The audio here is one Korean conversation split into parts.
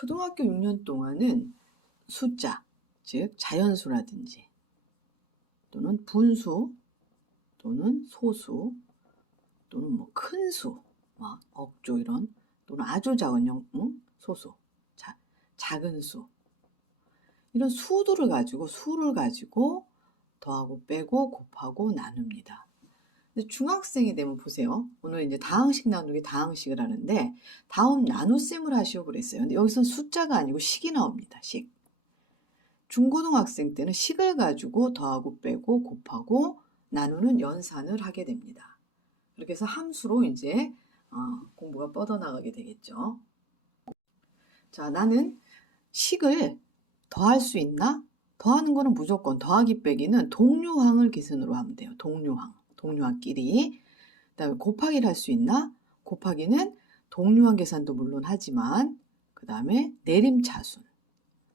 초등학교 6년 동안은 숫자, 즉 자연수라든지 또는 분수 또는 소수 또는 뭐 큰 수, 막 억조 이런 또는 아주 작은 소수, 작은 수 이런 수를 가지고 더하고 빼고 곱하고 나눕니다. 근데 중학생이 되면 보세요. 오늘 이제 다항식 나누기 다항식을 하는데 다음 나눗셈을 하시오 그랬어요. 근데 여기서 숫자가 아니고 식이 나옵니다. 식. 중고등학생 때는 식을 가지고 더하고 빼고 곱하고 나누는 연산을 하게 됩니다. 그렇게 해서 함수로 이제 공부가 뻗어나가게 되겠죠. 자, 나는 식을 더할 수 있나? 더하는 거는 무조건 더하기 빼기는 동류항을 기준으로 하면 돼요. 동류항끼리. 그다음에 곱하기를 할 수 있나? 곱하기는 동류항 계산도 물론 하지만 그 다음에 내림차순.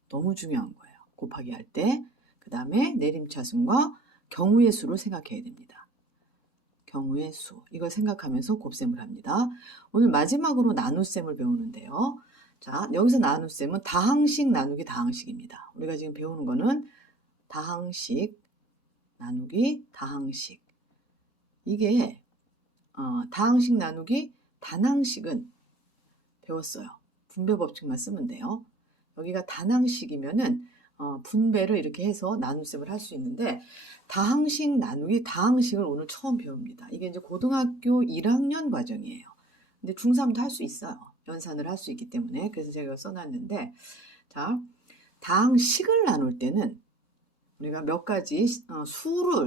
너무 중요한 거예요. 곱하기 할 때. 그 다음에 내림차순과 경우의 수를 생각해야 됩니다. 경우의 수. 이걸 생각하면서 곱셈을 합니다. 오늘 마지막으로 나눗셈을 배우는데요. 자, 여기서 나눗셈은 다항식 나누기 다항식입니다. 우리가 지금 배우는 거는 다항식 나누기 다항식. 이게 다항식 나누기 단항식은 배웠어요. 분배 법칙만 쓰면 돼요. 여기가 단항식이면은 분배를 이렇게 해서 나눗셈을 할 수 있는데 다항식 나누기 다항식을 오늘 처음 배웁니다. 이게 이제 고등학교 1학년 과정이에요. 근데 중3도 할 수 있어요. 연산을 할 수 있기 때문에. 그래서 제가 써놨는데 자, 다항식을 나눌 때는 우리가 몇 가지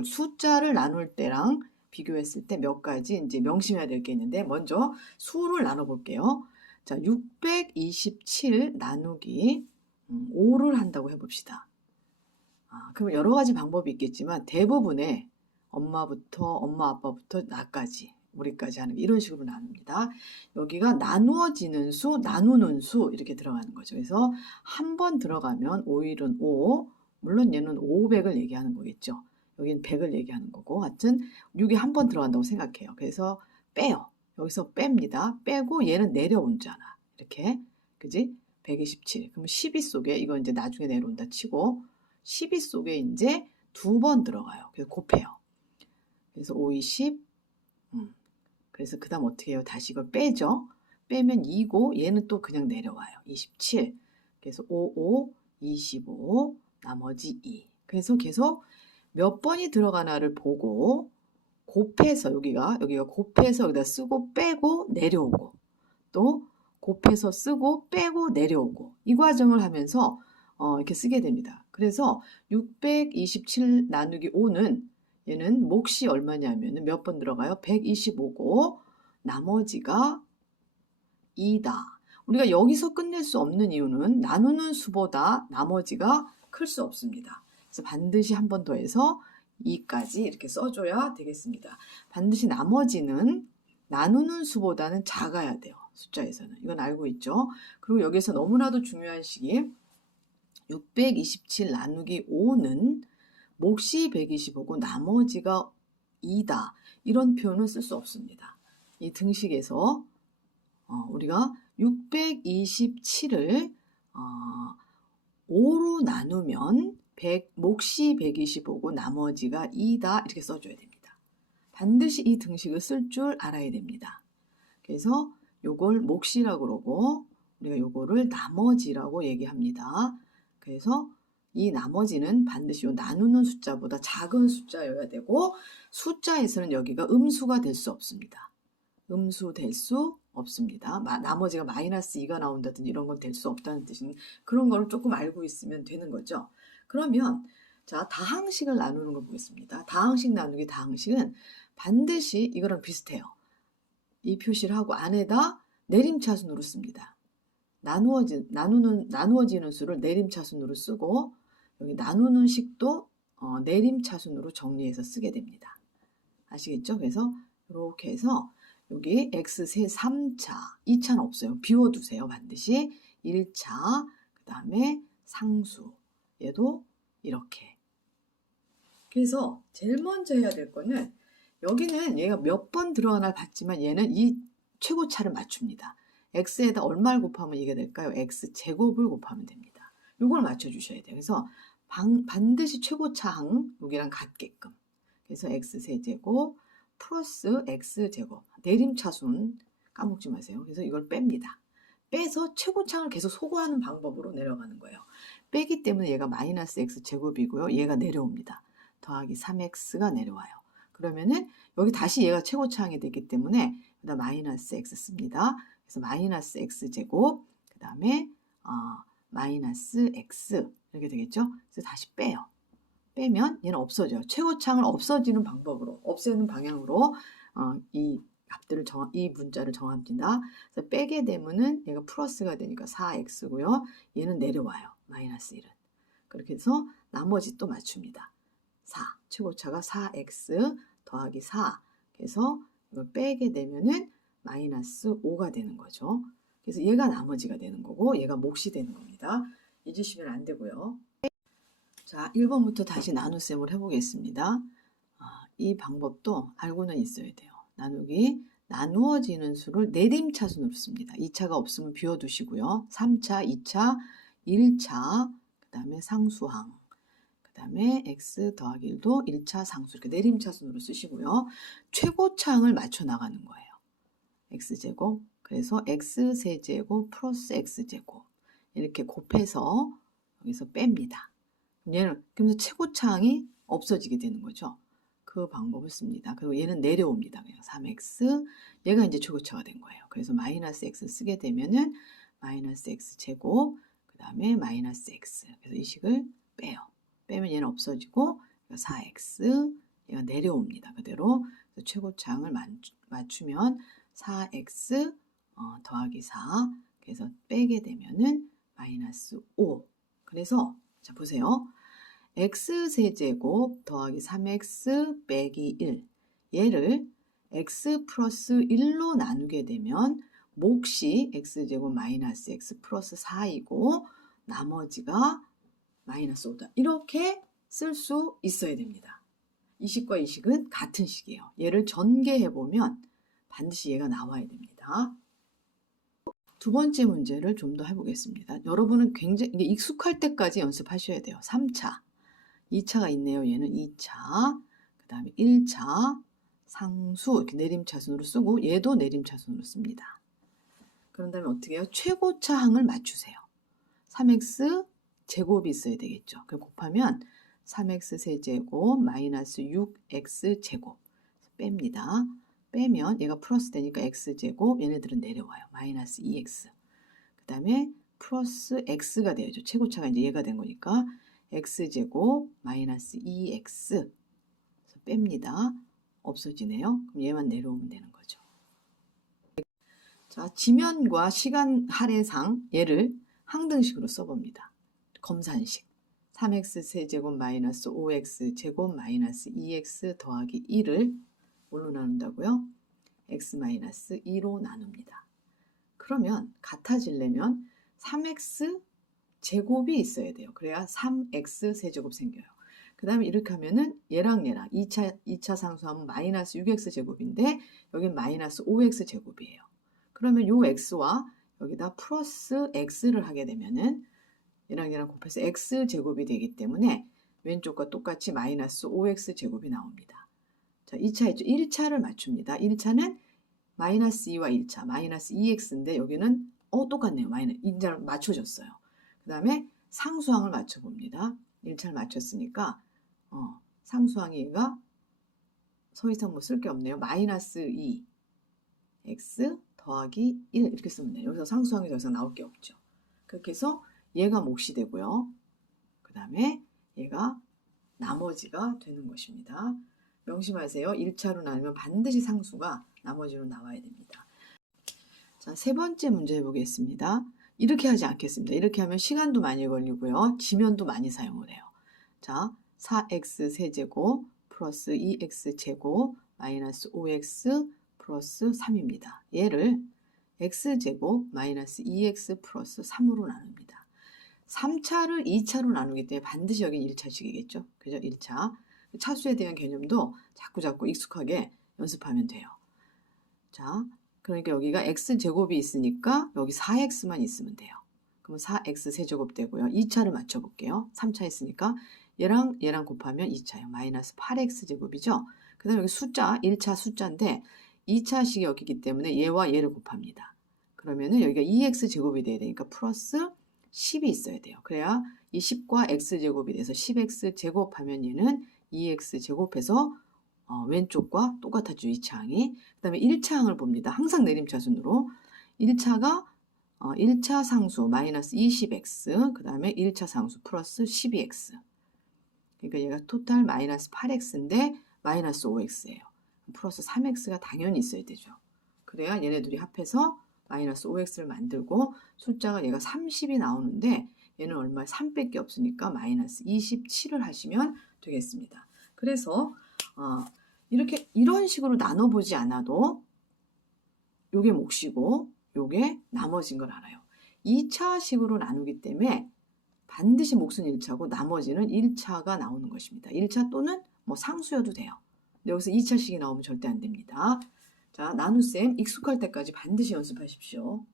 숫자를 나눌 때랑 비교했을 때 몇 가지 이제 명심해야 될 게 있는데 먼저 수를 나눠 볼게요. 자, 627 나누기 5를 한다고 해봅시다. 그럼 여러 가지 방법이 있겠지만 대부분의 엄마 아빠부터 나까지 우리까지 하는 이런 식으로 나눕니다. 여기가 나누어지는 수, 나누는 수 이렇게 들어가는 거죠. 그래서 한 번 들어가면 5일은 5, 물론 얘는 500을 얘기하는 거겠죠. 여기는 100을 얘기하는 거고 하여튼 6이 한 번 들어간다고 생각해요. 그래서 빼요. 여기서 뺍니다. 빼고 얘는 내려온잖아. 이렇게 그지? 127. 그럼 12 속에 이거 이제 나중에 내려온다 치고 12 속에 이제 2번 들어가요. 그래서 곱해요. 그래서 5, 20. 그래서 그 다음 어떻게 해요? 다시 이걸 빼죠. 빼면 2고 얘는 또 그냥 내려와요. 27. 그래서 5, 5, 25, 나머지 2. 그래서 계속 몇 번이 들어가나를 보고 곱해서 여기가 곱해서 여기다 쓰고 빼고 내려오고 또 곱해서 쓰고 빼고 내려오고 이 과정을 하면서 이렇게 쓰게 됩니다. 그래서 627 나누기 5는 얘는 몫이 얼마냐면 몇 번 들어가요? 125고 나머지가 2다. 우리가 여기서 끝낼 수 없는 이유는 나누는 수보다 나머지가 클 수 없습니다. 그래서 반드시 한 번 더 해서 2까지 이렇게 써줘야 되겠습니다. 반드시 나머지는 나누는 수보다는 작아야 돼요. 숫자에서는. 이건 알고 있죠? 그리고 여기서 너무나도 중요한 식이 627 나누기 5는 몫이 125고 나머지가 2다. 이런 표현은 쓸 수 없습니다. 이 등식에서 우리가 627을 5로 나누면 몫이 125고 나머지가 2다. 이렇게 써줘야 됩니다. 반드시 이 등식을 쓸 줄 알아야 됩니다. 그래서 요걸 몫이라고 그러고 우리가 요거를 나머지라고 얘기합니다. 그래서 이 나머지는 반드시 요 나누는 숫자보다 작은 숫자여야 되고 숫자에서는 여기가 음수가 될 수 없습니다. 음수 될 수 없습니다. 나머지가 마이너스 2가 나온다든지 이런 건 될 수 없다는 뜻인 그런 거를 조금 알고 있으면 되는 거죠. 그러면 자, 다항식을 나누는 걸 보겠습니다. 다항식 나누기 다항식은 반드시 이거랑 비슷해요. 이 표시를 하고 안에다 내림차순으로 씁니다. 나누어지는 수를 내림차순으로 쓰고 여기 나누는 식도 내림차순으로 정리해서 쓰게 됩니다. 아시겠죠? 그래서 이렇게 해서 여기 X세 3차, 2차는 없어요. 비워두세요. 반드시 1차, 그 다음에 상수 얘도 이렇게. 그래서 제일 먼저 해야 될 거는 여기는 얘가 몇 번 들어가나 봤지만 얘는 이 최고차를 맞춥니다. x에다 얼마를 곱하면 이게 될까요? x제곱을 곱하면 됩니다. 이걸 맞춰주셔야 돼요. 그래서 반드시 최고차항 여기랑 같게끔. 그래서 x세제곱 플러스 x제곱. 내림차순 까먹지 마세요. 그래서 이걸 뺍니다. 빼서 최고차항을 계속 소거하는 방법으로 내려가는 거예요. 빼기 때문에 얘가 마이너스 x제곱이고요. 얘가 내려옵니다. 더하기 3x가 내려와요. 그러면은 여기 다시 얘가 최고차항이 되기 때문에 여기다 마이너스 x 씁니다. 그래서 마이너스 x제곱 그 다음에 마이너스 x 이렇게 되겠죠. 그래서 다시 빼요. 빼면 얘는 없어져요. 최고차항을 없어지는 방법으로 없애는 방향으로 이 값들을 이 문자를 정합니다. 그래서 빼게 되면은 얘가 플러스가 되니까 4x고요. 얘는 내려와요. 마이너스 1은. 그렇게 해서 나머지 또 맞춥니다. 4. 최고차가 4x 더하기 4. 그래서 이걸 빼게 되면은 마이너스 5가 되는 거죠. 그래서 얘가 나머지가 되는 거고 얘가 몫이 되는 겁니다. 잊으시면 안 되고요. 자, 1번부터 다시 나눗셈을 해보겠습니다. 이 방법도 알고는 있어야 돼요. 나누기, 나누어지는 수를 내림차순으로 씁니다. 2차가 없으면 비워두시고요. 3차, 2차, 1차, 그 다음에 상수항, 그 다음에 x 더하기 1도 1차 상수 이렇게 내림차순으로 쓰시고요. 최고차항을 맞춰 나가는 거예요. x제곱, 그래서 x세제곱 플러스 x제곱 이렇게 곱해서 여기서 뺍니다. 얘는 그러면서 최고차항이 없어지게 되는 거죠. 그 방법을 씁니다. 그리고 얘는 내려옵니다. 그냥 3x 얘가 이제 최고차가 된 거예요. 그래서 마이너스 x 쓰게 되면은 마이너스 x 제곱 그 다음에 마이너스 x 그래서 이 식을 빼요. 빼면 얘는 없어지고 4x 얘가 내려옵니다. 그대로 그래서 최고차항을 맞추면 4x 더하기 4 그래서 빼게 되면은 마이너스 5 그래서 자 보세요. x세제곱 더하기 3x 빼기 1 얘를 x 플러스 1로 나누게 되면 몫이 x제곱 마이너스 x 플러스 4이고 나머지가 마이너스 5다. 이렇게 쓸 수 있어야 됩니다. 이 식과 이 식은 같은 식이에요. 얘를 전개해보면 반드시 얘가 나와야 됩니다. 두 번째 문제를 좀 더 해보겠습니다. 여러분은 굉장히 익숙할 때까지 연습하셔야 돼요. 3차. 2차가 있네요. 얘는 2차, 그 다음에 1차, 상수 이렇게 내림차순으로 쓰고 얘도 내림차순으로 씁니다. 그런 다음에 어떻게 해요? 최고차항을 맞추세요. 3x 제곱이 있어야 되겠죠. 그럼 곱하면 3x 세제곱 마이너스 6x 제곱 뺍니다. 빼면 얘가 플러스 되니까 x제곱 얘네들은 내려와요. 마이너스 2x 그 다음에 플러스 x가 되어야죠. 최고차가 이제 얘가 된 거니까 x제곱 마이너스 2x 뺍니다. 없어지네요. 그럼 얘만 내려오면 되는 거죠. 자, 지면과 시간 할애상 얘를 항등식으로 써봅니다. 검산식 3x 세제곱 마이너스 5x 제곱 마이너스 2x 더하기 1을 뭘로 나눈다고요? x 마이너스 2로 나눕니다. 그러면 같아지려면 3x 제곱이 있어야 돼요. 그래야 3x 세제곱 생겨요. 그 다음에 이렇게 하면은 얘랑 2차 상수하면 마이너스 6x 제곱인데 여긴 마이너스 5x 제곱이에요. 그러면 요 x와 여기다 플러스 x를 하게 되면은 얘랑 곱해서 x 제곱이 되기 때문에 왼쪽과 똑같이 마이너스 5x 제곱이 나옵니다. 자, 2차 있죠. 1차를 맞춥니다. 1차는 마이너스 2와 1차 마이너스 2x인데 여기는 똑같네요. 이제 맞춰졌어요. 그 다음에 상수항을 맞춰봅니다. 1차를 맞췄으니까 상수항이 얘가 서 이상 뭐 쓸 게 없네요. 마이너스 2 x 더하기 1 이렇게 쓰면 돼요. 여기서 상수항이 더 이상 나올 게 없죠. 그렇게 해서 얘가 몫이 되고요. 그 다음에 얘가 나머지가 되는 것입니다. 명심하세요. 1차로 나누면 반드시 상수가 나머지로 나와야 됩니다. 자, 세 번째 문제 해보겠습니다. 이렇게 하지 않겠습니다. 이렇게 하면 시간도 많이 걸리고요. 지면도 많이 사용을 해요. 자, 4x 세제곱 플러스 2x 제곱 마이너스 5x 플러스 3입니다. 얘를 x제곱 마이너스 2x 플러스 3으로 나눕니다. 3차를 2차로 나누기 때문에 반드시 여기 1차식이겠죠. 그죠? 1차. 차수에 대한 개념도 자꾸 익숙하게 연습하면 돼요. 자, 그러니까 여기가 x제곱이 있으니까 여기 4x만 있으면 돼요. 그러면 4x 세제곱 되고요. 2차를 맞춰볼게요. 3차 있으니까 얘랑 곱하면 2차요. 마이너스 8x 제곱이죠. 그 다음에 여기 숫자 1차 숫자인데 2차식이 여기기 때문에 얘와 얘를 곱합니다. 그러면은 여기가 2x 제곱이 돼야 되니까 플러스 10이 있어야 돼요. 그래야 이 10과 x 제곱이 돼서 10x 제곱하면 얘는 2x 제곱해서 왼쪽과 똑같아죠. 2차항이. 그 다음에 1차항을 봅니다. 항상 내림차순으로 1차가 1차 상수 마이너스 20x 그 다음에 1차 상수 플러스 12x. 그러니까 얘가 토탈 마이너스 8x인데 마이너스 5x예요. 플러스 3x가 당연히 있어야 되죠. 그래야 얘네들이 합해서 마이너스 5x를 만들고 숫자가 얘가 30이 나오는데 얘는 얼마에 3밖에 없으니까 마이너스 27을 하시면 되겠습니다. 그래서 이렇게 이런 식으로 나눠보지 않아도 요게 몫이고 요게 나머진 걸 알아요. 2차식으로 나누기 때문에 반드시 몫은 1차고 나머지는 1차가 나오는 것입니다. 1차 또는 뭐 상수여도 돼요. 근데 여기서 2차식이 나오면 절대 안 됩니다. 자, 나눗셈 익숙할 때까지 반드시 연습하십시오.